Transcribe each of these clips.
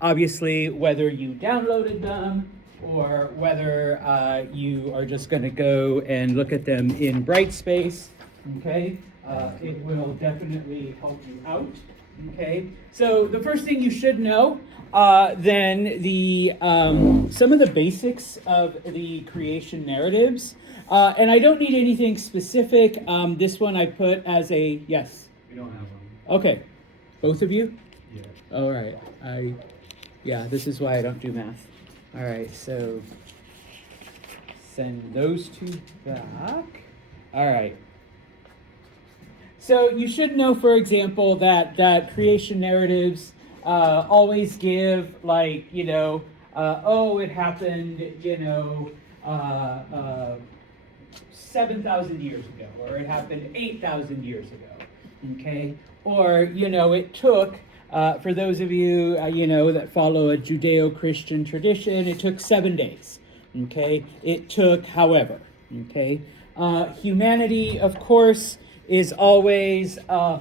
Obviously, whether you downloaded them or whether you are just going to go and look at them in Brightspace, okay, it will definitely help you out. Okay, so the first thing you should know, then some of the basics of the creation narratives, and I don't need anything specific. This one I put as a yes. We don't have one. Okay, both of you. Yeah. All right. Yeah, this is why I don't do math. All right, so send those two back. All right. So you should know, for example, that creation narratives always give, like, oh, it happened, 7,000 years ago, or it happened 8,000 years ago, okay? Or, it took, for those of you, that follow a Judeo-Christian tradition, it took 7 days, okay? It took, however, okay? Humanity, of course, is always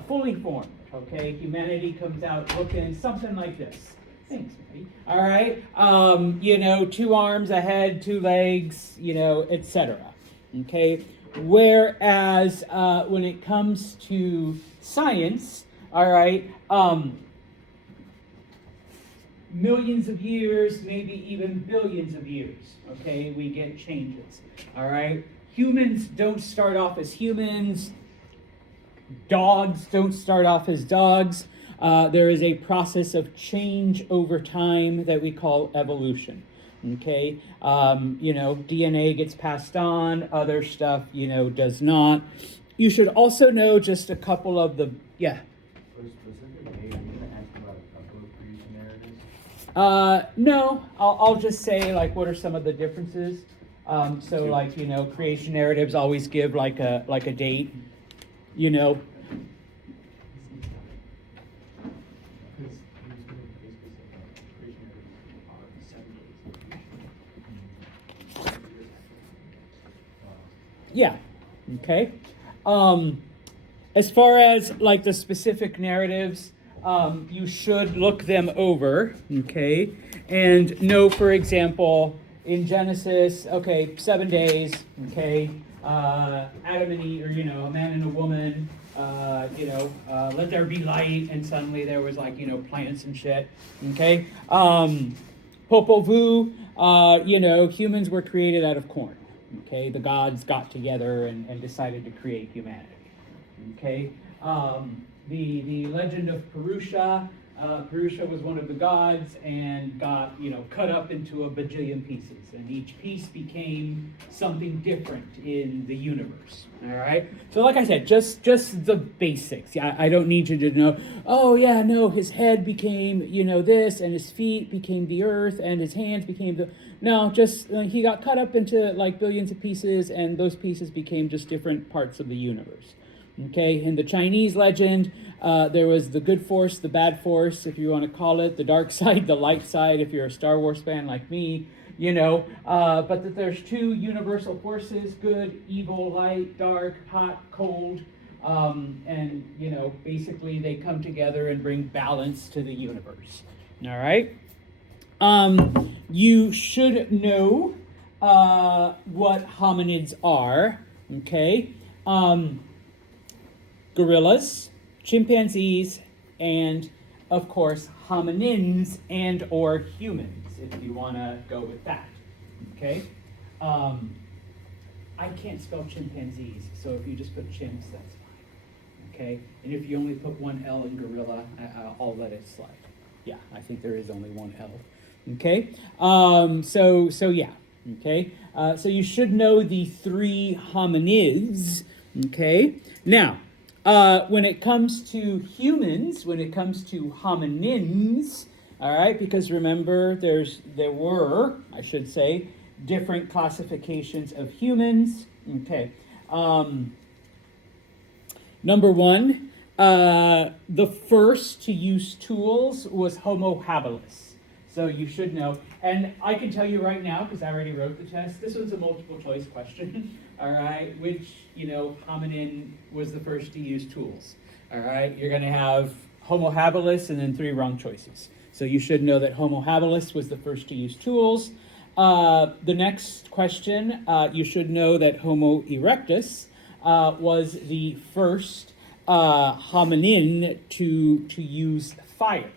fully formed, okay? Humanity comes out looking something like this. Thanks, Mary. All right? 2 arms, a head, 2 legs, etc. Okay? Whereas when it comes to science, all right, millions of years, maybe even billions of years, okay, we get changes, all right? Humans don't start off as humans. Dogs don't start off as dogs. There is a process of change over time that we call evolution. Okay, DNA gets passed on, other stuff, does not. You should also know just a couple of the, yeah. For a specific day, are you going to ask about a couple of creation narratives? No, I'll just say, like, what are some of the differences? So, like, creation narratives always give like a date. Yeah. Okay. As far as like the specific narratives, you should look them over. Okay, and know, for example, in Genesis, okay, 7 days. Okay, Adam and Eve, or a man and a woman. Let there be light, and suddenly there was like plants and shit. Okay. Popol Vuh. Humans were created out of corn. Okay, the gods got together and decided to create humanity. Okay, the legend of Purusha. Purusha was one of the gods and got cut up into a bajillion pieces, and each piece became something different in the universe. All right. So, like I said, just the basics. Yeah, I don't need you to know. Oh yeah, no, his head became this, and his feet became the earth, and his hands became the. No, just he got cut up into like billions of pieces, and those pieces became just different parts of the universe. Okay, in the Chinese legend, there was the good force, the bad force, if you want to call it, the dark side, the light side, if you're a Star Wars fan like me, but that there's 2 universal forces, good, evil, light, dark, hot, cold, and, basically they come together and bring balance to the universe. All right? You should know what hominids are, okay? Gorillas, chimpanzees, and, of course, hominins and or humans, if you want to go with that, okay? I can't spell chimpanzees, so if you just put chimps, that's fine, okay? And if you only put 1 L in gorilla, I'll let it slide. Yeah, I think there is only 1 L, okay? So yeah, okay? So you should know the 3 hominids, okay? Now, when it comes to humans, when it comes to hominins, all right, because remember, there were, I should say, different classifications of humans. Okay. Number 1, the first to use tools was Homo habilis. So you should know. And I can tell you right now, because I already wrote the test, this was a multiple choice question. All right, which, hominin was the first to use tools. All right, you're going to have Homo habilis and then 3 wrong choices. So you should know that Homo habilis was the first to use tools. The next question, you should know that Homo erectus was the first hominin to use fire.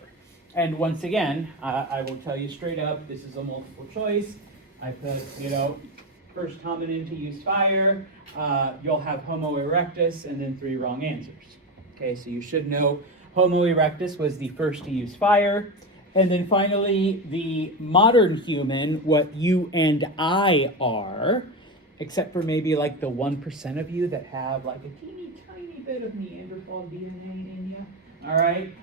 And once again, I will tell you straight up, this is a multiple choice. I put, first hominin to use fire. You'll have Homo erectus and then 3 wrong answers. Okay, so you should know Homo erectus was the first to use fire. And then finally, the modern human, what you and I are, except for maybe like the 1% of you that have like a teeny tiny bit of Neanderthal DNA in you. All right.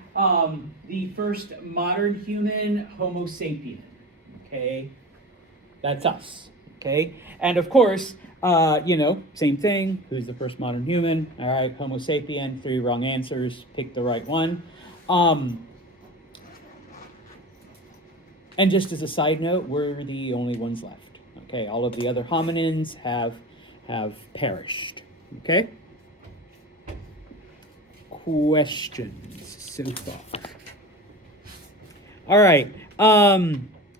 The first modern human, Homo sapien. Okay. That's us. Okay. And of course, same thing. Who's the first modern human? All right. Homo sapien. 3 wrong answers. Pick the right one. And just as a side note, we're the only ones left. Okay, all of the other hominins have perished. Okay? Questions so far? All right.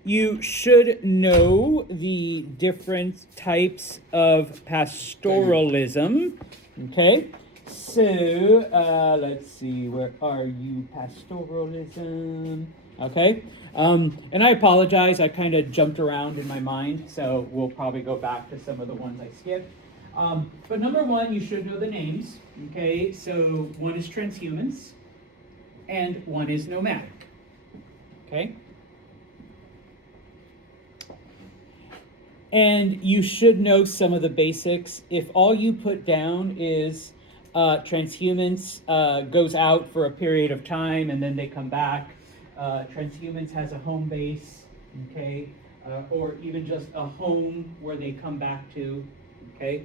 You should know the different types of pastoralism. Okay? So, let's see, where are you? Pastoralism. Okay? And I apologize, I kind of jumped around in my mind, so we'll probably go back to some of the ones I skipped. But number 1, you should know the names. Okay, so one is transhumans, and one is nomadic. Okay? And you should know some of the basics. If all you put down is transhumans goes out for a period of time and then they come back, transhumans has a home base, okay, or even just a home where they come back to, okay.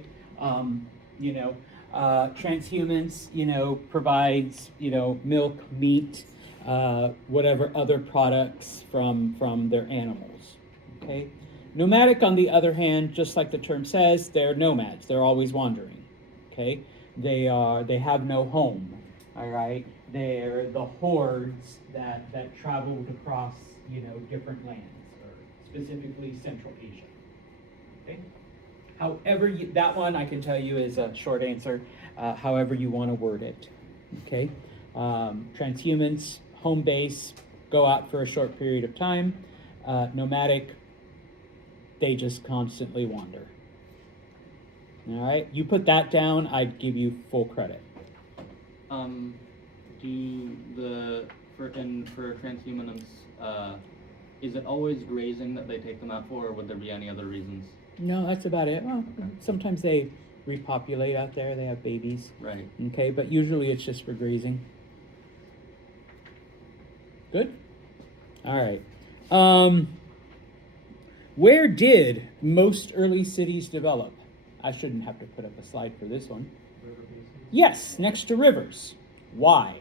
Transhumans, provides, milk, meat, whatever other products from their animals, okay. Nomadic, on the other hand, just like the term says, they're nomads. They're always wandering, okay. They have no home, all right. They're the hordes that traveled across, different lands, or specifically Central Asia. Okay. However, that one I can tell you is a short answer. However you want to word it. Okay. Transhumans, home base, go out for a short period of time. Nomadic, they just constantly wander. All right. You put that down, I'd give you full credit. For transhumans, is it always grazing that they take them out for, or would there be any other reasons? No, that's about it. Well, sometimes they repopulate out there. They have babies. Right. Okay, but usually it's just for grazing. Good? All right. Where did most early cities develop? I shouldn't have to put up a slide for this one. River basins? Yes, next to rivers. Why?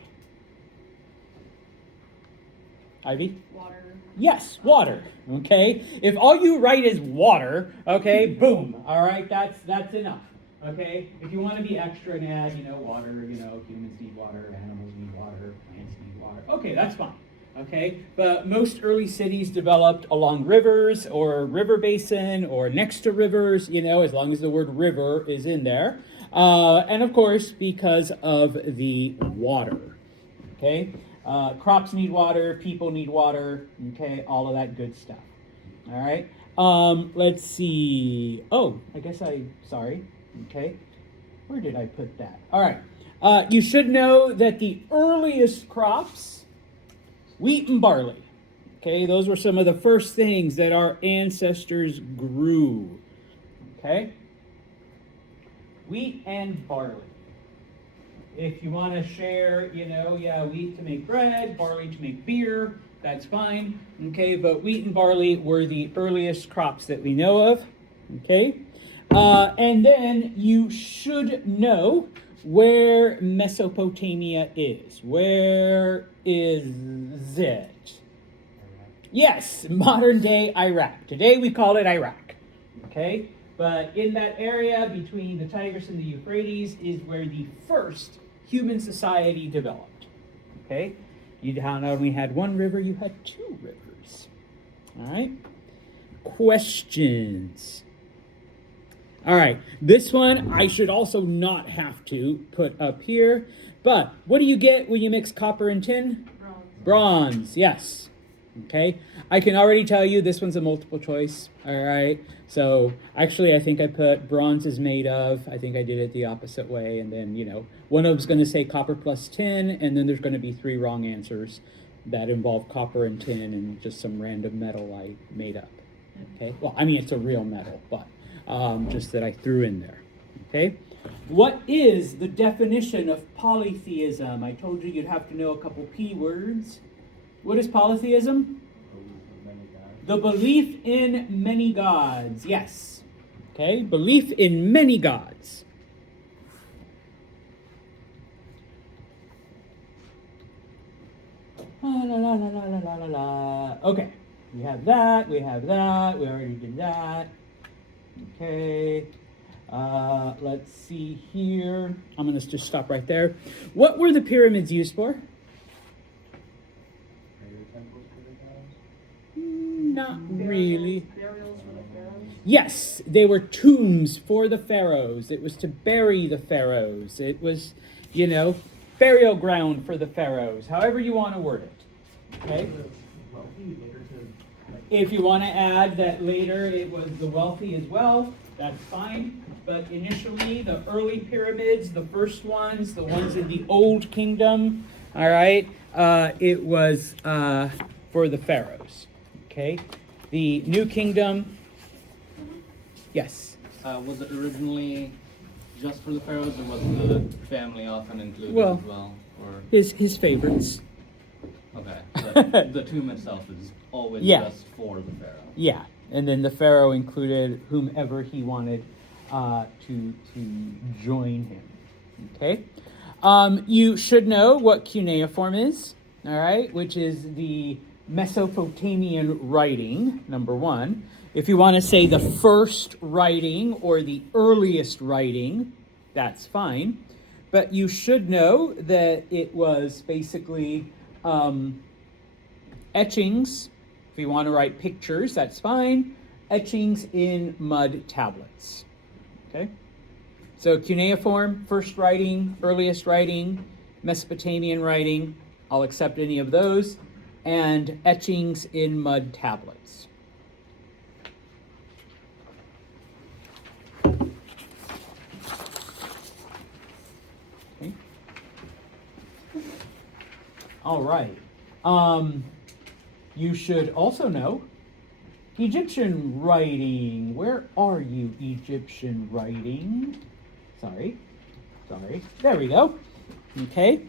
Ivy? Water. Yes, water. Okay? If all you write is water, okay, boom. All right, that's enough. Okay? If you want to be extra and add, water, humans need water, animals need water, plants need water. Okay, that's fine. Okay? But most early cities developed along rivers or river basin or next to rivers, as long as the word river is in there. And of course, because of the water. Okay? Crops need water, people need water, okay, all of that good stuff. All right. Let's see. Oh, sorry. Okay. Where did I put that? All right. You should know that the earliest crops, wheat and barley. Okay, those were some of the first things that our ancestors grew. Okay. Wheat and barley. If you want to share, wheat to make bread, barley to make beer, that's fine. Okay, but wheat and barley were the earliest crops that we know of. Okay, and then you should know where Mesopotamia is. Where is it? Yes, modern day Iraq. Today we call it Iraq. Okay, but in that area between the Tigris and the Euphrates is where the first human society developed. Okay, You not only had one river, you had two rivers. All right? Questions. All right, this one I should also not have to put up here, but what do you get when you mix copper and tin? Bronze, yes. Okay, I can already tell you this one's a multiple choice. All right, so actually I think I put bronze is made of. I think I did it the opposite way, and then, you know, one of them's going to say copper plus tin, and then there's going to be 3 wrong answers that involve copper and tin and just some random metal I made up. Okay, well, I mean, it's a real metal, but just that I threw in there. Okay, what is the definition of polytheism? I told you you'd have to know a couple P words. What is polytheism? The belief in many gods. Yes. Okay, belief in many gods. La la la la la la la la. Okay, we have that. We already did that. Okay, let's see here. I'm going to just stop right there. What were the pyramids used for? Not really. Burials for the pharaohs? Yes, they were tombs for the pharaohs. It was to bury the pharaohs. It was, you know, burial ground for the pharaohs, however you want to word it. Okay? If you want to add that later it was the wealthy as well, that's fine. But initially, the early pyramids, the first ones, the ones in the Old Kingdom, all right, it was for the pharaohs. Okay? The New Kingdom, yes. Was it originally just for the pharaohs, or was the family often included Well, as well? Or His favorites. okay, but the tomb itself is always Yeah. just for the pharaoh. Yeah, and then the pharaoh included whomever he wanted to join him. Okay, you should know what cuneiform is. All right, which is the Mesopotamian writing, number one. If you want to say the first writing or the earliest writing, that's fine. But you should know that it was basically etchings. If you want to write pictures, that's fine. Etchings in mud tablets. Okay? So cuneiform, first writing, earliest writing, Mesopotamian writing, I'll accept any of those, and etchings in mud tablets. Okay. All right. You should also know Egyptian writing. Where are you, Egyptian writing? Sorry. There we go. Okay.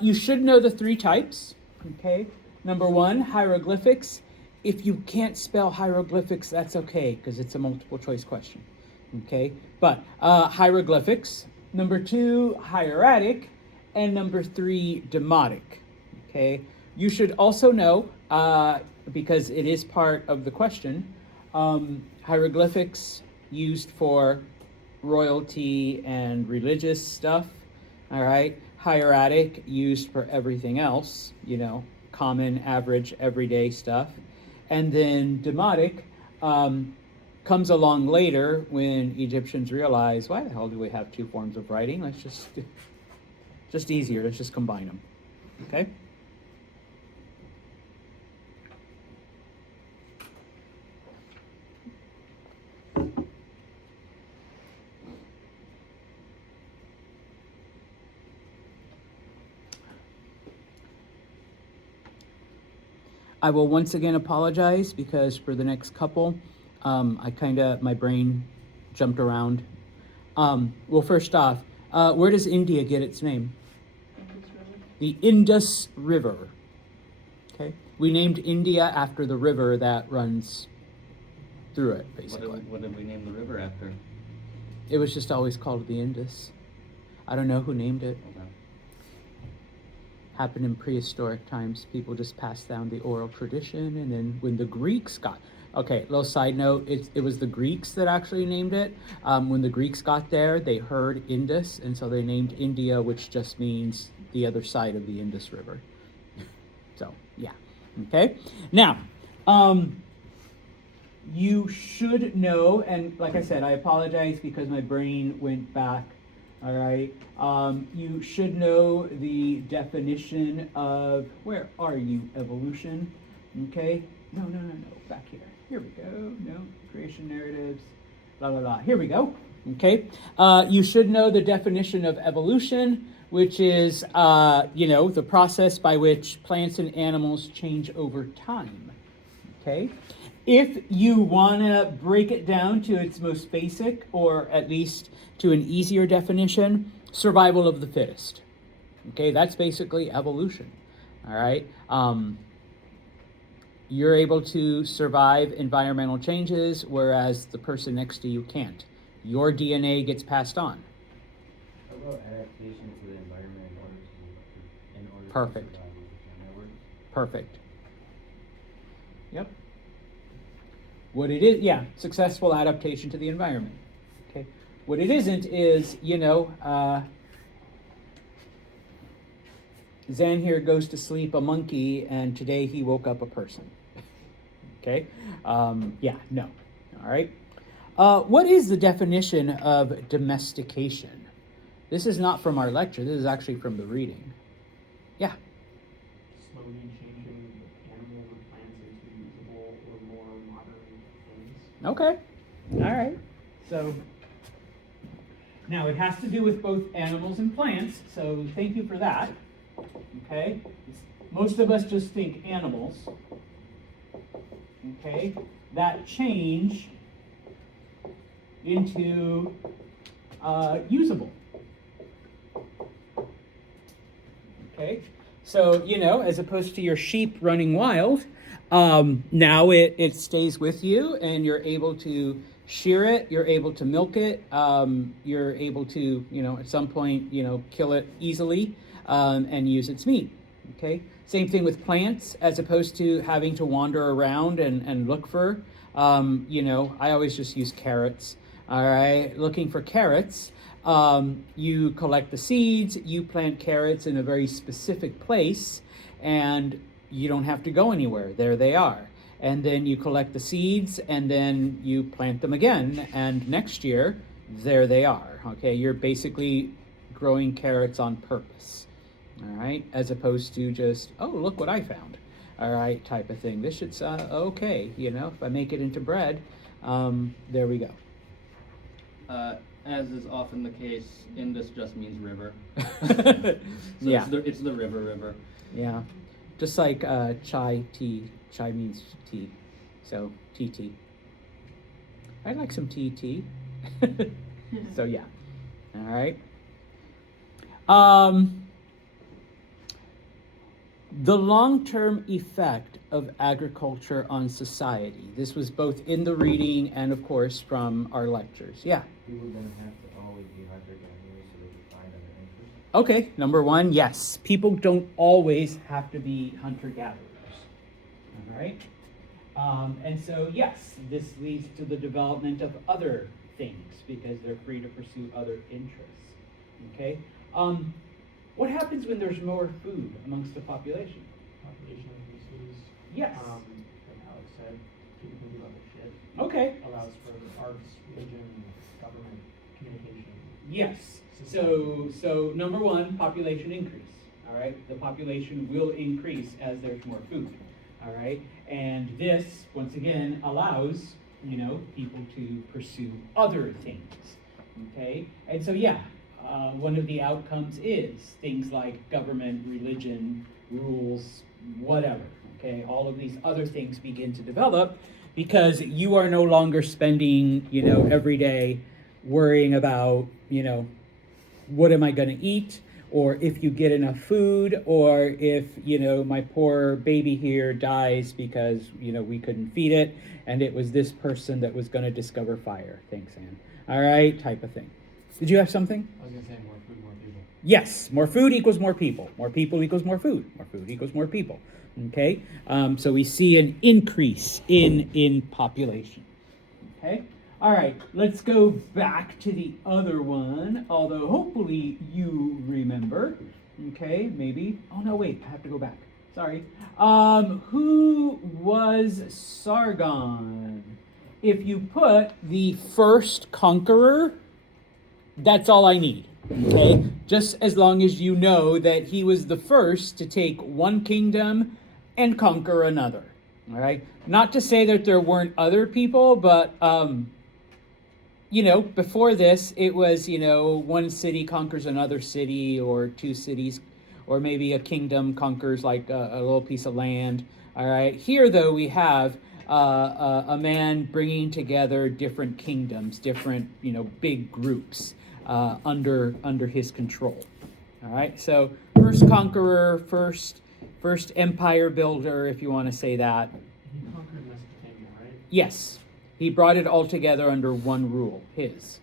You should know the 3 types. Okay. Number 1, hieroglyphics. If you can't spell hieroglyphics, that's okay, because it's a multiple choice question. Okay. But hieroglyphics. Number 2, hieratic. And number 3, demotic. Okay. You should also know, because it is part of the question, hieroglyphics used for royalty and religious stuff. All right. Hieratic used for everything else, you know, common, average, everyday stuff. And then demotic comes along later when Egyptians realize, why the hell do we have 2 forms of writing? Let's just easier. Let's just combine them. Okay. I will once again apologize because for the next couple, my brain jumped around. Well, first off, where does India get its name? The Indus River. Okay, we named India after the river that runs through it, basically. What did we name the river after? It was just always called the Indus. I don't know who named it. Okay. Happened in prehistoric times. People just passed down the oral tradition, and then when the Greeks got, okay, little side note, it was the Greeks that actually named it. When the Greeks got there, they heard Indus, and so they named India, which just means the other side of the Indus River. So, yeah. Okay? Now, you should know, and like I said, I apologize because my brain went back. All right? You should know the definition of, where are you, evolution? Okay? No, back here. Here we go. No, creation narratives. Blah, blah, blah. Here we go. Okay? You should know the definition of evolution, which is, the process by which plants and animals change over time. Okay? If you want to break it down to its most basic, or at least to an easier definition, survival of the fittest. Okay? That's basically evolution. All right? You're able to survive environmental changes, whereas the person next to you can't. Your DNA gets passed on. How about adaptation to the environment in order Perfect. to survive within networks? Perfect. Yep. What it is, yeah, successful adaptation to the environment. Okay. What it isn't is, Zen here goes to sleep a monkey, and today he woke up a person. Okay? No. All right. What is the definition of domestication? This is not from our lecture. This is actually from the reading. Yeah. Slowly changing animals or plants into usable or more modern things. Okay. All right. So now it has to do with both animals and plants. So thank you for that. Okay. Most of us just think animals. Okay. That change into usable. Okay, so as opposed to your sheep running wild, now it stays with you, and you're able to shear it, you're able to milk it, you're able to at some point kill it easily and use its meat. Okay, same thing with plants, as opposed to having to wander around and look for. I always just use carrots. All right, looking for carrots. You collect the seeds, you plant carrots in a very specific place, and you don't have to go anywhere. There they are. And then you collect the seeds, and then you plant them again, and next year, there they are. Okay, you're basically growing carrots on purpose. All right, as opposed to just, oh, look what I found. All right, type of thing. This should okay, if I make it into bread, there we go. As is often the case, Indus just means river. Yeah. It's the river. Yeah. Just like chai, tea. Chai means tea. So, TT. I'd like some TT. So, yeah. All right. The long-term effect of agriculture on society. This was both in the reading and, of course, from our lectures. Yeah. People don't have to always be hunter-gatherers so they can find other interests. Okay, number one, yes. People don't always have to be hunter-gatherers. All right? And so, yes, this leads to the development of other things because they're free to pursue other interests. Okay? What happens when there's more food amongst the population? Population increases. Yes. Like Alex said, people can do other shit. Okay. Allows for arts, religion, government, communication. Yes. So number one, population increase. All right. The population will increase as there's more food. All right. And this, once again, allows people to pursue other things. Okay. And so one of the outcomes is things like government, religion, rules, whatever. Okay. All of these other things begin to develop because you are no longer spending every day worrying about what am I going to eat, or if you get enough food, or if my poor baby here dies because we couldn't feed it and it was this person that was going to discover fire. Thanks, Anne. All right, type of thing. Did you have something? I was going to say more food, more people. Yes, more food equals more people. More people equals more food. More food equals more people. Okay, so we see an increase in population. Okay. All right, let's go back to the other one, although hopefully you remember. Okay, maybe. Oh, no, wait, I have to go back. Sorry. Who was Sargon? If you put the first conqueror, that's all I need. Okay? Just as long as you know that he was the first to take one kingdom and conquer another. All right? Not to say that there weren't other people, but before this, it was, one city conquers another city, or two cities, or maybe a kingdom conquers like a little piece of land. All right. Here, though, we have a man bringing together different kingdoms, different, big groups under his control. All right. So first conqueror, first empire builder, if you want to say that. He conquered Mesopotamia, right? Yes. He brought it all together under one rule, his.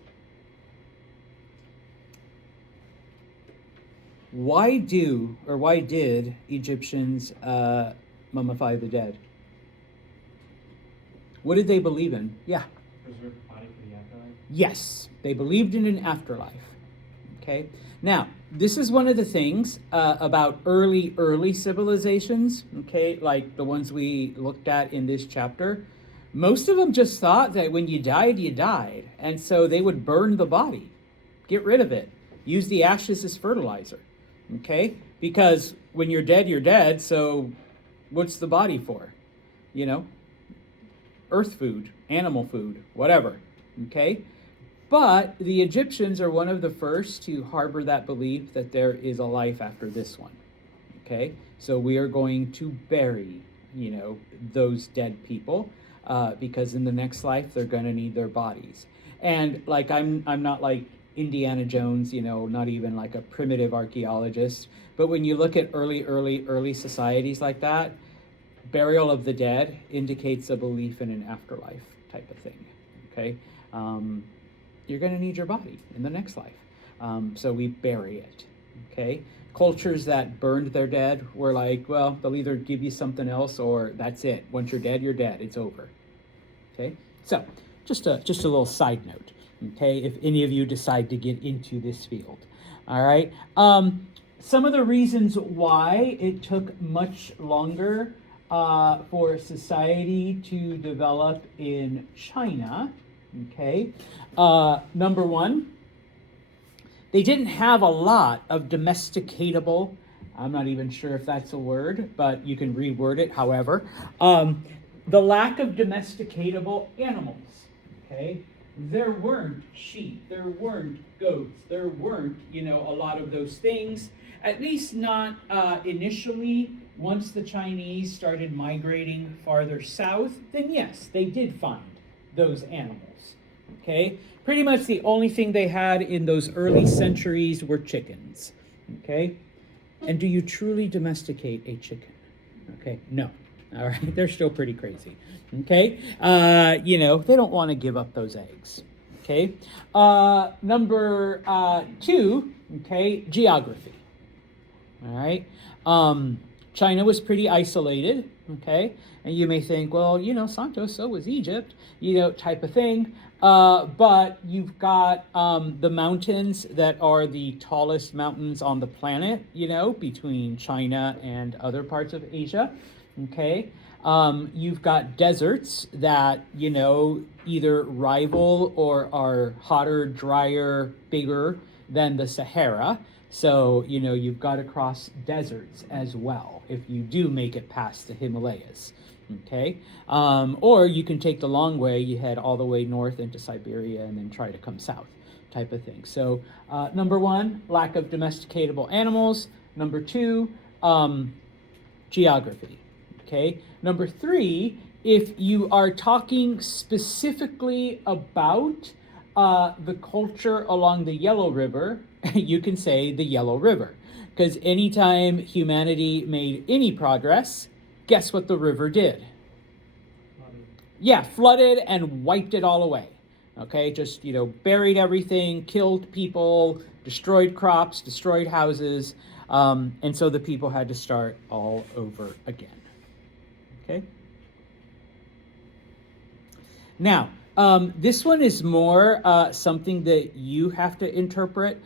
Why did Egyptians mummify the dead? What did they believe in? Yeah. Preserve the body for the afterlife? Yes, they believed in an afterlife. Okay. Now, this is one of the things about early civilizations, okay, like the ones we looked at in this chapter. Most of them just thought that when you died, you died. And so they would burn the body, get rid of it, use the ashes as fertilizer, okay? Because when you're dead, so what's the body for? Earth food, animal food, whatever, okay? But the Egyptians are one of the first to harbor that belief that there is a life after this one, okay? So we are going to bury, those dead people. Because in the next life they're going to need their bodies. And like I'm not like Indiana Jones, not even like a primitive archaeologist, but when you look at early societies like that, burial of the dead indicates a belief in an afterlife type of thing. Okay, you're going to need your body in the next life, so we bury it. Okay. Cultures that burned their dead were like, well, they'll either give you something else or that's it. Once you're dead, you're dead. It's over. Okay? So, just a little side note, okay, if any of you decide to get into this field. All right? Some of the reasons why it took much longer for society to develop in China, okay? Number one, they didn't have a lot of domesticatable, I'm not even sure if that's a word, but you can reword it however. The lack of domesticatable animals, okay? There weren't sheep, there weren't goats, there weren't, a lot of those things, at least not initially. Once the Chinese started migrating farther south, then yes, they did find those animals, okay? Pretty much the only thing they had in those early centuries were chickens, okay? And do you truly domesticate a chicken? Okay, no. All right, they're still pretty crazy, okay? They don't want to give up those eggs, okay? Number two, okay, geography, all right? China was pretty isolated, okay? And you may think, well, Santos, so was Egypt, type of thing. But you've got the mountains that are the tallest mountains on the planet, between China and other parts of Asia, okay? You've got deserts that, either rival or are hotter, drier, bigger than the Sahara. So, you've got to cross deserts as well if you do make it past the Himalayas. Okay, or you can take the long way, you head all the way north into Siberia and then try to come south, type of thing. So, number one, lack of domesticatable animals. Number two, geography. Okay, number three, if you are talking specifically about the culture along the Yellow River, you can say the Yellow River, because anytime humanity made any progress, guess what the river did? Flooded and wiped it all away. Okay, just, buried everything, killed people, destroyed crops, destroyed houses, and so the people had to start all over again. Okay? Now, This one is more something that you have to interpret,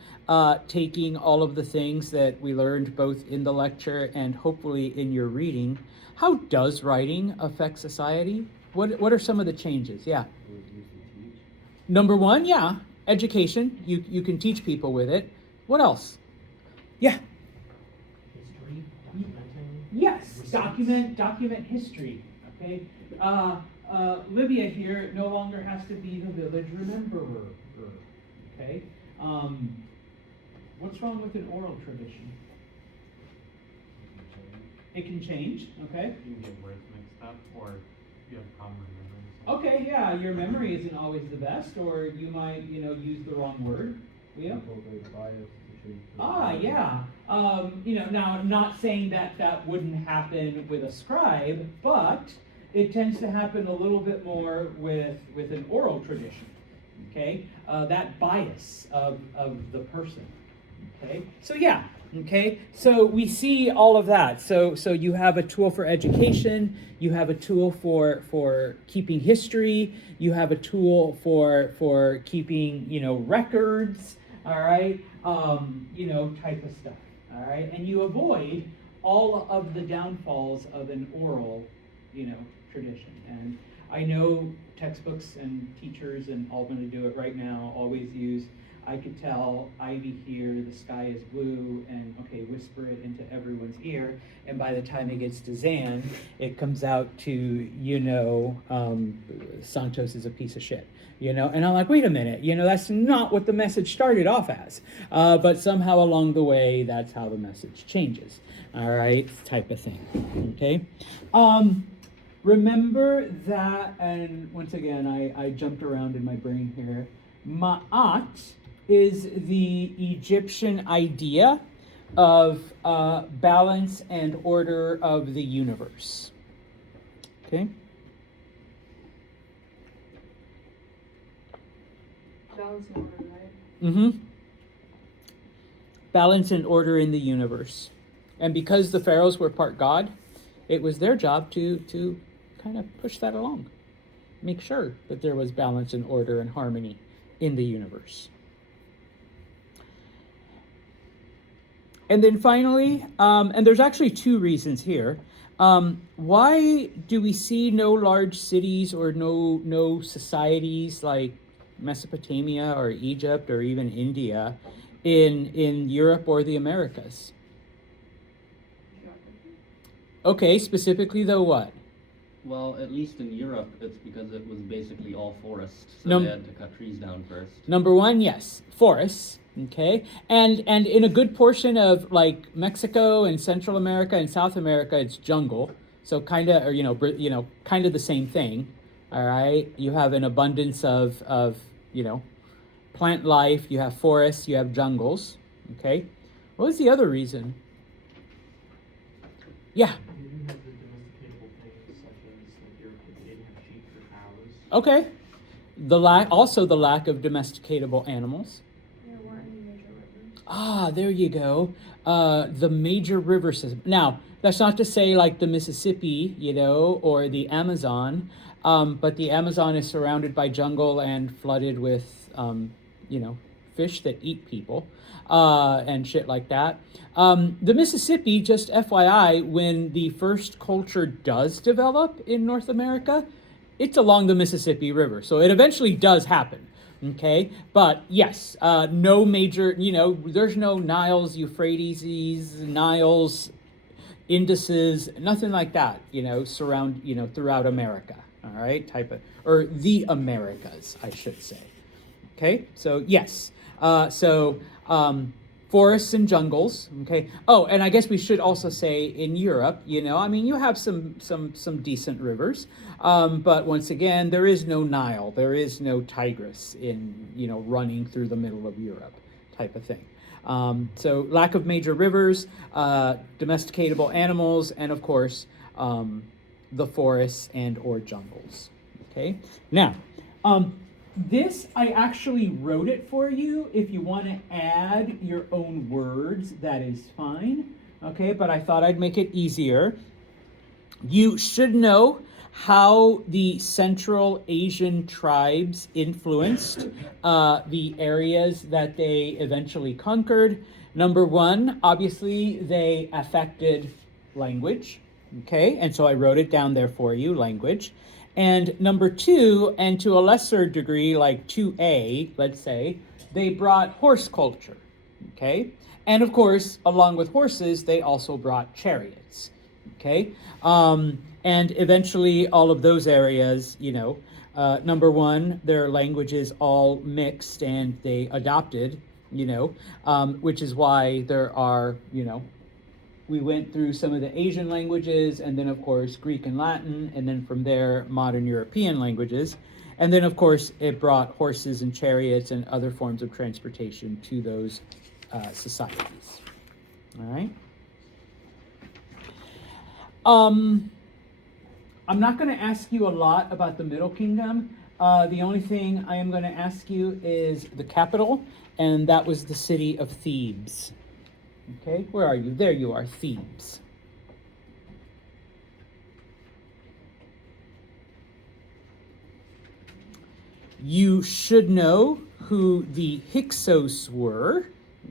taking all of the things that we learned both in the lecture and hopefully in your reading. How does writing affect society? What are some of the changes? Yeah. It was used to teach. Number one, yeah, education. You can teach people with it. What else? Yeah. History, documenting. Yes, receipts. document history. Okay. Libya here no longer has to be the village rememberer. Okay. What's wrong with an oral tradition? It can change. Okay. You can get words mixed up, or you have a problem remembering Okay. something. Yeah, your memory isn't always the best, or you might use the wrong word. Yeah. People very biased to treat. Yeah. Now, not saying that wouldn't happen with a scribe, but it tends to happen a little bit more with an oral tradition. Okay, that bias of the person. Okay, so yeah. Okay, so we see all of that. So you have a tool for education. You have a tool for keeping history. You have a tool for keeping records. All right, type of stuff. All right, and you avoid all of the downfalls of an oral, tradition. And I know textbooks and teachers, and all going to do it right now, always use, I could tell Ivy here, the sky is blue, and okay, whisper it into everyone's ear. And by the time it gets to Zan, it comes out to, Santos is a piece of shit. And I'm like, wait a minute, that's not what the message started off as. But somehow along the way, that's how the message changes. All right, type of thing. Okay. Remember that, and once again, I jumped around in my brain here. Ma'at is the Egyptian idea of balance and order of the universe. Okay? Balance and order, right? Mm-hmm. Balance and order in the universe. And because the pharaohs were part God, it was their job to kind of push that along. Make sure that there was balance and order and harmony in the universe. And then finally, and there's actually two reasons here. Why do we see no large cities or no societies like Mesopotamia or Egypt or even India in Europe or the Americas? Okay, specifically though what? Well, at least in Europe, it's because it was basically all forest, so Num- they had to cut trees down first. Number one, yes, forests. Okay, and in a good portion of like Mexico and Central America and South America, it's jungle. So kind of, or kind of the same thing. All right, you have an abundance of plant life. You have forests. You have jungles. Okay, what was the other reason? Yeah. You didn't have the domesticatable things such as like your they didn't have sheep or cows. Okay. The lack of domesticatable animals. There weren't any major rivers. There you go. The major river system. Now, that's not to say like the Mississippi, or the Amazon, but the Amazon is surrounded by jungle and flooded with, fish that eat people, and shit like that. The Mississippi, just FYI, when the first culture does develop in North America, it's along the Mississippi River. So it eventually does happen. Okay, but yes, no major, there's no Niles, Euphrates, Niles, Induses, nothing like that, throughout America. All right, or the Americas, I should say. Okay, so yes, forests and jungles. Okay. Oh, and I guess we should also say in Europe, you have some decent rivers, but once again, there is no Nile, there is no Tigris in running through the middle of Europe, type of thing. So lack of major rivers, domesticatable animals, and of course, the forests and or jungles. Okay. Now, this, I actually wrote it for you. If you want to add your own words, that is fine. Okay, but I thought I'd make it easier. You should know how the Central Asian tribes influenced the areas that they eventually conquered. Number one, obviously, they affected language. Okay, and so I wrote it down there for you, language. And number two, and to a lesser degree, like 2A, let's say, they brought horse culture. Okay, and of course, along with horses, they also brought chariots. Okay, and eventually all of those areas, number one, their languages all mixed and they adopted, which is why there are, we went through some of the Asian languages, and then of course Greek and Latin, and then from there modern European languages. And then of course it brought horses and chariots and other forms of transportation to those societies. All right. I'm not going to ask you a lot about the Middle Kingdom. The only thing I am going to ask you is the capital, and that was the city of Thebes. Okay, where are you? There you are, Thebes. You should know who the Hyksos were.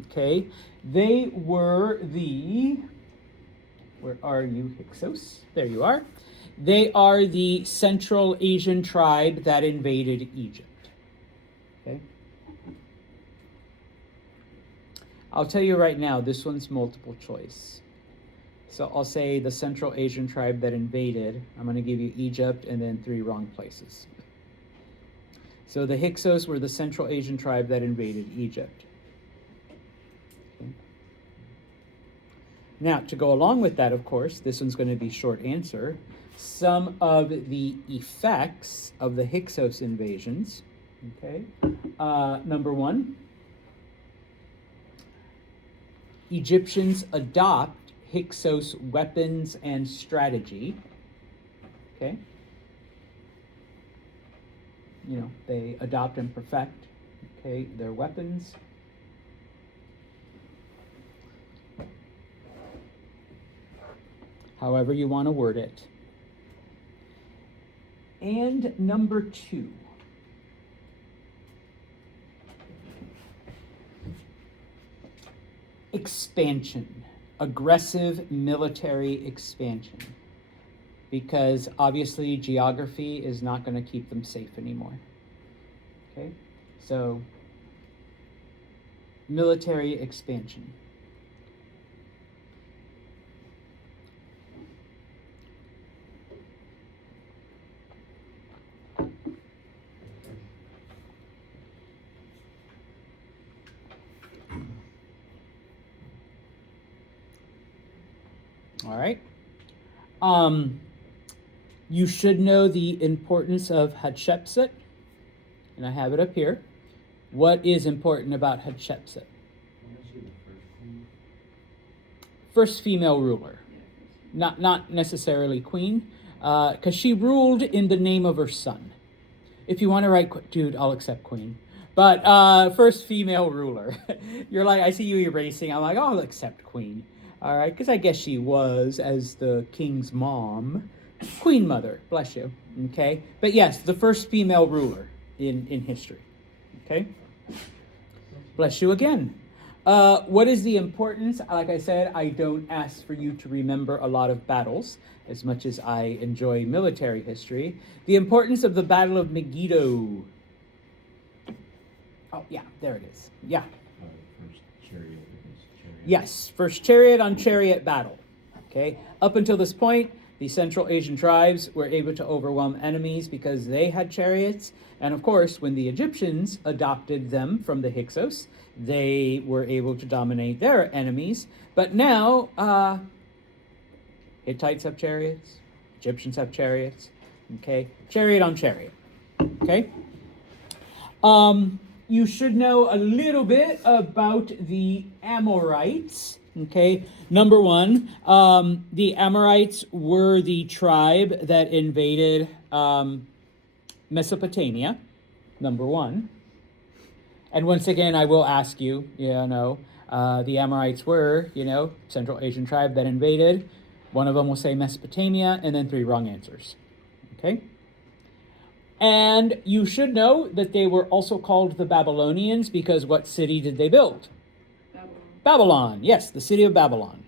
Okay, they were the... Where are you, Hyksos? There you are. They are the Central Asian tribe that invaded Egypt. Okay. I'll tell you right now, this one's multiple choice. So I'll say the Central Asian tribe that invaded. I'm going to give you Egypt and then 3 wrong places. So the Hyksos were the Central Asian tribe that invaded Egypt. Okay. Now, to go along with that, of course, this one's going to be short answer. Some of the effects of the Hyksos invasions. Okay. Number one, Egyptians adopt Hyksos weapons and strategy. Okay. They adopt and perfect, okay, their weapons. However you want to word it. And number 2. Expansion. Aggressive military expansion. Because obviously geography is not going to keep them safe anymore. Okay? So, military expansion. All right. You should know the importance of Hatshepsut, and I have it up here. What is important about Hatshepsut? First female ruler, not necessarily queen, because she ruled in the name of her son. If you want to write, dude, I'll accept queen. But first female ruler. You're like, I see you erasing. I'm like, I'll accept queen. All right, because I guess she was, as the king's mom, queen mother, bless you, okay? But yes, the first female ruler in history, okay? Bless you again. What is the importance? Like I said, I don't ask for you to remember a lot of battles, as much as I enjoy military history. The importance of the Battle of Megiddo. Oh, yeah, there it is. Yeah. First chariot. Yes, first chariot on chariot battle. Okay, up until this point, the Central Asian tribes were able to overwhelm enemies because they had chariots. And of course, when the Egyptians adopted them from the Hyksos, they were able to dominate their enemies. But now, Hittites have chariots, Egyptians have chariots. Okay, chariot on chariot. Okay. You should know a little bit about the Amorites. Okay, number one, the Amorites were the tribe that invaded Mesopotamia, number one. And once again, I will ask you, the Amorites were, Central Asian tribe that invaded. One of them will say Mesopotamia, and then 3 wrong answers. Okay? And you should know that they were also called the Babylonians because what city did they build? Babylon. Babylon. Yes, the city of Babylon.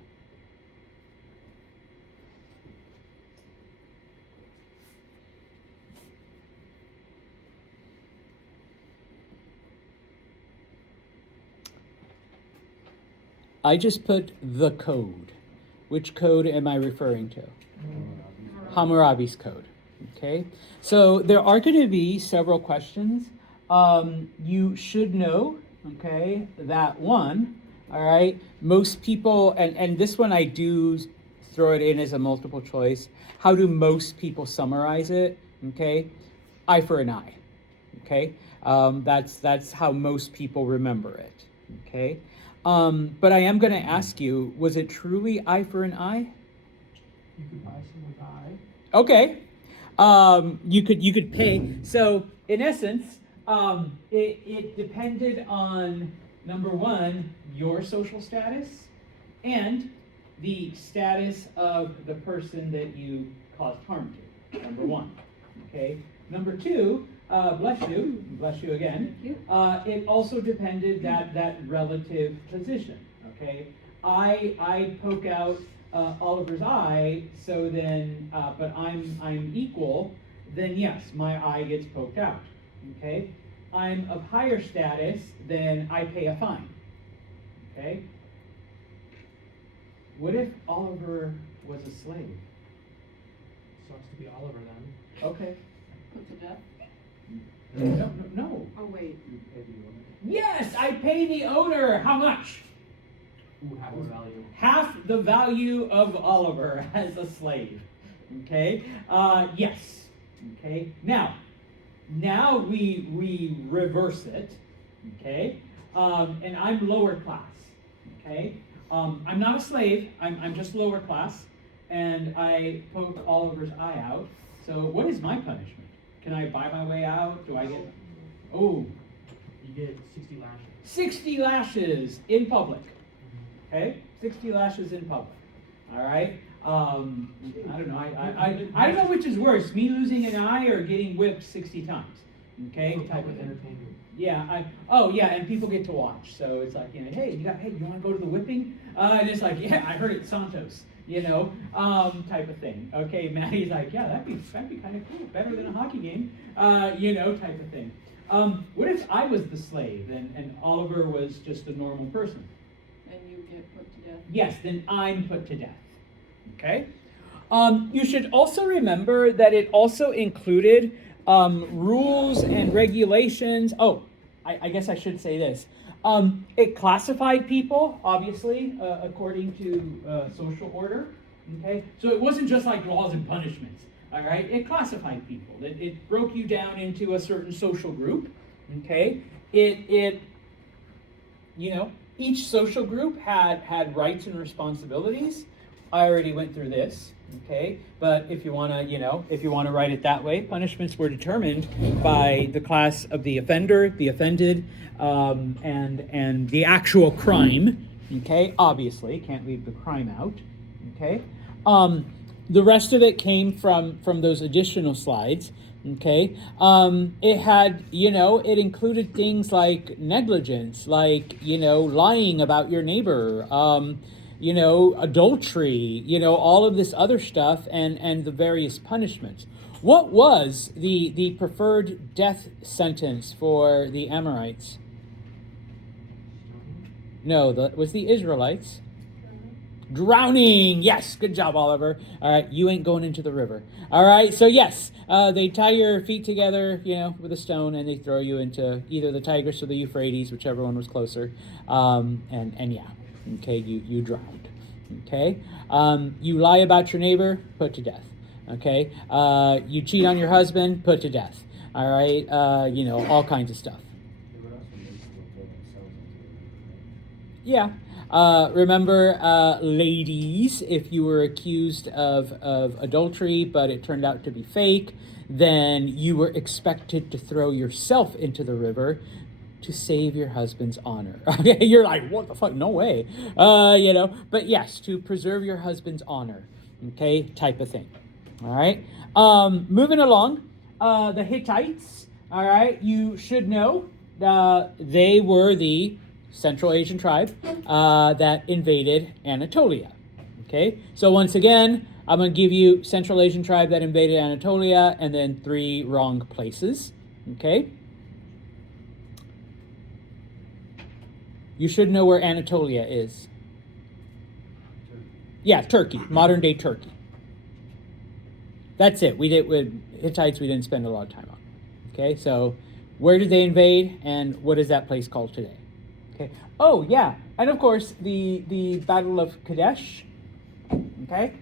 I just put the code. Which code am I referring to? Hammurabi's code. Okay, so there are going to be several questions. You should know, okay, that one, all right, most people, and this one I do throw it in as a multiple choice. How do most people summarize it? Okay, eye for an eye. Okay, that's how most people remember it. Okay, but I am going to ask you, was it truly eye for an eye? You could buy someone's eye. Okay. You could pay. So in essence, it depended on, number one, your social status and the status of the person that you caused harm to. Number one. Okay. Number two, bless you again. Thank you. It also depended that relative position. Okay. I poke out Oliver's eye, so then, but I'm equal, then yes, my eye gets poked out. Okay, I'm of higher status, then I pay a fine. Okay. What if Oliver was a slave? Sucks to be Oliver then. Okay. Put to death. No. Oh, wait. Yes, I pay the owner. How much? Ooh, half the value. Half the value of Oliver as a slave. Okay? Yes. Okay? Now we reverse it. Okay? And I'm lower class. Okay? I'm not a slave. I'm just lower class. And I poke Oliver's eye out. So what is my punishment? Can I buy my way out? Do I get... Oh, You get 60 lashes. 60 lashes in public. Okay, 60 lashes in public. All right. I don't know. I don't know which is worse: me losing an eye or getting whipped 60 times. Okay, For type of public thing. entertainment. Yeah. And people get to watch. So it's like, hey, you want to go to the whipping? And it's like, yeah, I heard it Santos. Type of thing. Okay, Maddie's like, yeah, that'd be kind of cool, better than a hockey game. Type of thing. What if I was the slave and Oliver was just a normal person? And you get put to death. Yes, then I'm put to death. Okay? You should also remember that it also included rules and regulations. Oh, I guess I should say this. It classified people, obviously, according to social order. Okay? So it wasn't just like laws and punishments. All right? It classified people. It broke you down into a certain social group. Okay? Each social group had rights and responsibilities. I already went through this, okay? But if you want to write it that way, punishments were determined by the class of the offender, the offended, and the actual crime, okay? Obviously, can't leave the crime out, okay? The rest of it came from those additional slides. Okay, it included things like negligence, like, lying about your neighbor, adultery, all of this other stuff and the various punishments. What was the preferred death sentence for the Amorites? No, that was the Israelites. Drowning. Yes, good job, Oliver. All right, you ain't going into the river. All right, so yes, they tie your feet together, with a stone, and they throw you into either the Tigris or the Euphrates, whichever one was closer. And yeah, okay, you drowned. Okay, you lie about your neighbor, put to death. Okay, you cheat on your husband, put to death. All right, all kinds of stuff. They would also make people throw themselves into it. Yeah. Remember, ladies, if you were accused of adultery, but it turned out to be fake, then you were expected to throw yourself into the river to save your husband's honor. Okay, you're like, what the fuck? No way. But yes, to preserve your husband's honor. Okay, type of thing. All right. Moving along, the Hittites. All right. You should know they were the Central Asian tribe that invaded Anatolia. Okay. So once again, I'm going to give you Central Asian tribe that invaded Anatolia, and then 3 wrong places. Okay. You should know where Anatolia is. Yeah, Turkey, modern day Turkey. That's it. We did with Hittites. We didn't spend a lot of time on. Okay, so where did they invade, and what is that place called today? Okay. Oh yeah, and of course the Battle of Kadesh. Okay,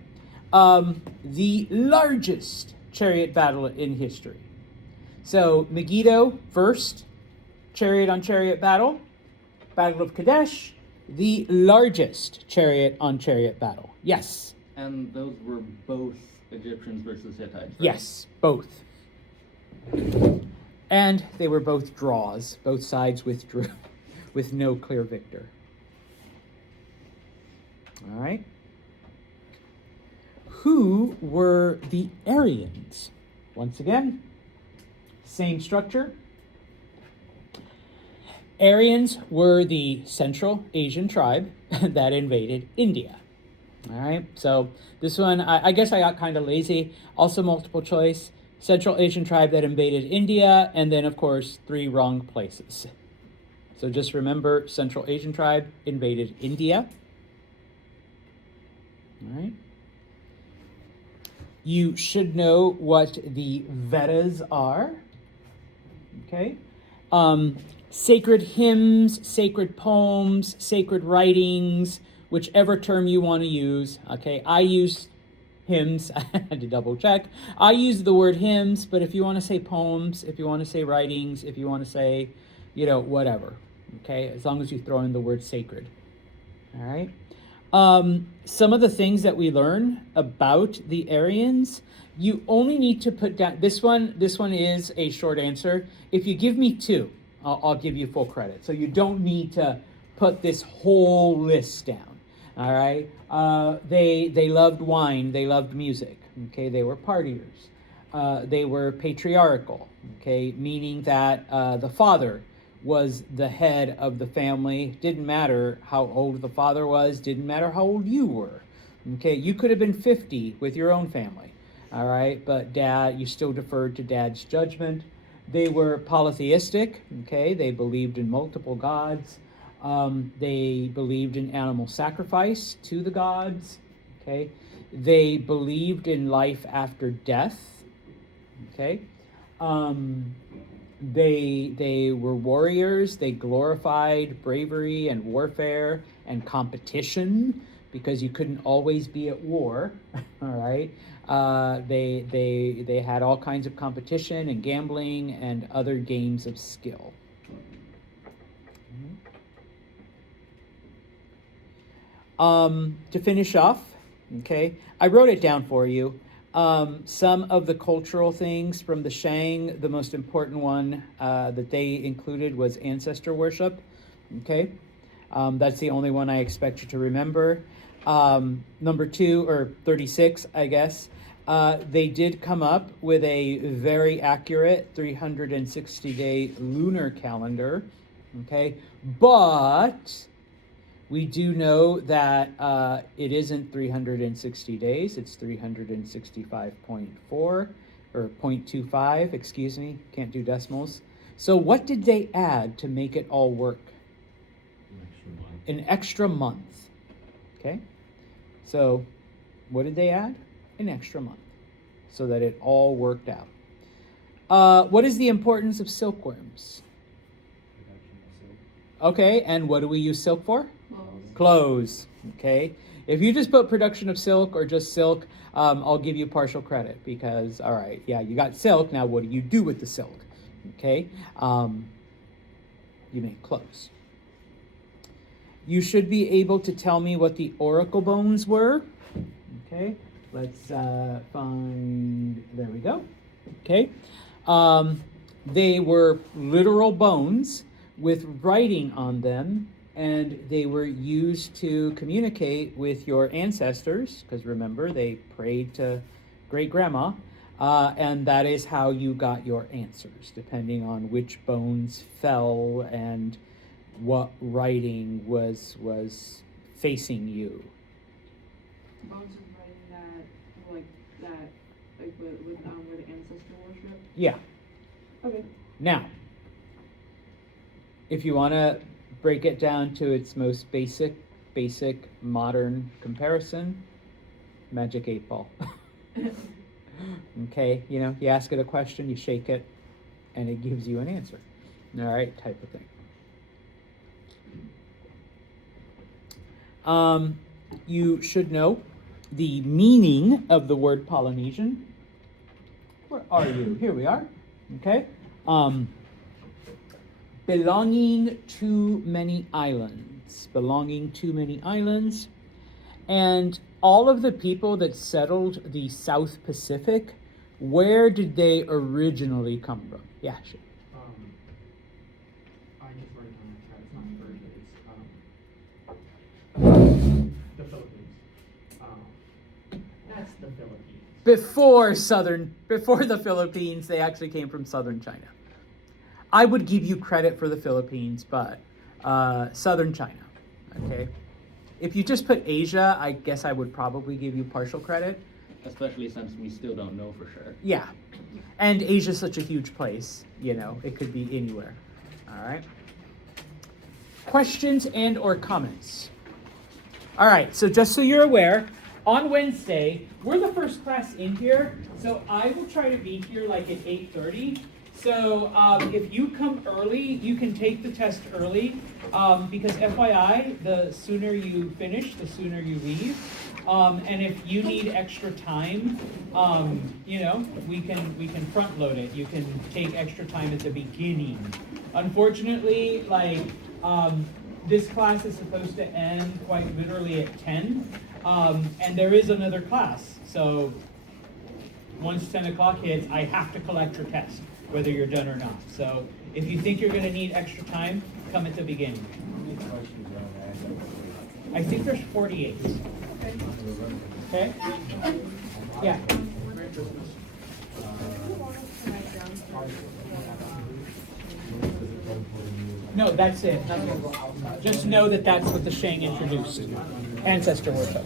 the largest chariot battle in history. So Megiddo first, chariot on chariot battle. Battle of Kadesh, the largest chariot on chariot battle. Yes. And those were both Egyptians versus Hittites, right? Yes, both. And they were both draws. Both sides withdrew with no clear victor. All right. Who were the Aryans? Once again, same structure. Aryans were the Central Asian tribe that invaded India. All right, so this one, I guess I got kind of lazy. Also multiple choice. Central Asian tribe that invaded India, and then, of course, 3 wrong places. So just remember, Central Asian tribe invaded India. All right. You should know what the Vedas are. Okay. Sacred hymns, sacred poems, sacred writings, whichever term you want to use. Okay, I use hymns. I had to double check. I use the word hymns, but if you want to say poems, if you want to say writings, if you want to say, whatever. Okay, as long as you throw in the word sacred. All right. Some of the things that we learn about the Aryans, you only need to put down this one. This one is a short answer. If you give me 2, I'll give you full credit. So you don't need to put this whole list down. All right. They loved wine. They loved music. Okay. They were partiers. They were patriarchal. Okay, meaning that the father was the head of the family. Didn't matter how old the father was. Didn't matter how old you were. Okay, you could have been 50 with your own family. All right, but you still deferred to dad's judgment. They were polytheistic. Okay, they believed in multiple gods. They believed in animal sacrifice to the gods. Okay, they believed in life after death. Okay, they were warriors. They glorified bravery and warfare and competition because you couldn't always be at war. All right. They had all kinds of competition and gambling and other games of skill. To finish off, okay, I wrote it down for you. Some of the cultural things from the Shang, the most important one that they included was ancestor worship. Okay, that's the only one I expect you to remember. Number 2, or 36, I guess. They did come up with a very accurate 360-day lunar calendar. Okay, but we do know that it isn't 360 days. It's 365.4 or 0.25, excuse me. Can't do decimals. So what did they add to make it all work? An extra month. Okay? So what did they add? An extra month. So that it all worked out. What is the importance of silkworms? Okay, and what do we use silk for? Clothes. Okay. If you just put production of silk or just silk, I'll give you partial credit because, all right, yeah, you got silk. Now, what do you do with the silk? Okay. You make clothes. You should be able to tell me what the oracle bones were. Okay. Let's find, there we go. Okay. They were literal bones with writing on them, and they were used to communicate with your ancestors, because remember, they prayed to great grandma, and that is how you got your answers, depending on which bones fell and what writing was facing you. Bones is writing like with ancestor worship. Yeah. Okay. Now, if you want to break it down to its most basic modern comparison, Magic 8 Ball. Okay, you know, you ask it a question, you shake it, and it gives you an answer. All right, type of thing. You should know the meaning of the word Polynesian. Where are you? Here we are. Okay. Belonging to many islands. Belonging to many islands. And all of the people that settled the South Pacific, where did they originally come from? Yeah, sure. I just wrote it on my chat. It's not very good. It's the Philippines. That's the Philippines. Before the Philippines, they actually came from southern China. I would give you credit for the Philippines, but southern China, okay? If you just put Asia, I guess I would probably give you partial credit. Especially since we still don't know for sure. Yeah, and Asia's such a huge place, you know, it could be anywhere, all right? Questions and or comments? All right, so just so you're aware, on Wednesday, we're the first class in here, so I will try to be here like at 8:30. So if you come early, you can take the test early, because FYI, the sooner you finish, the sooner you leave. And if you need extra time, you know, we can front load it. You can take extra time at the beginning. Unfortunately, like, this class is supposed to end quite literally at 10, and there is another class. So once 10 o'clock hits, I have to collect your test, whether you're done or not. So if you think you're gonna need extra time, come at the beginning. I think there's 48. Okay? Yeah. No, that's it. Nothing. Just know that that's what the Shang introduced. Ancestor worship.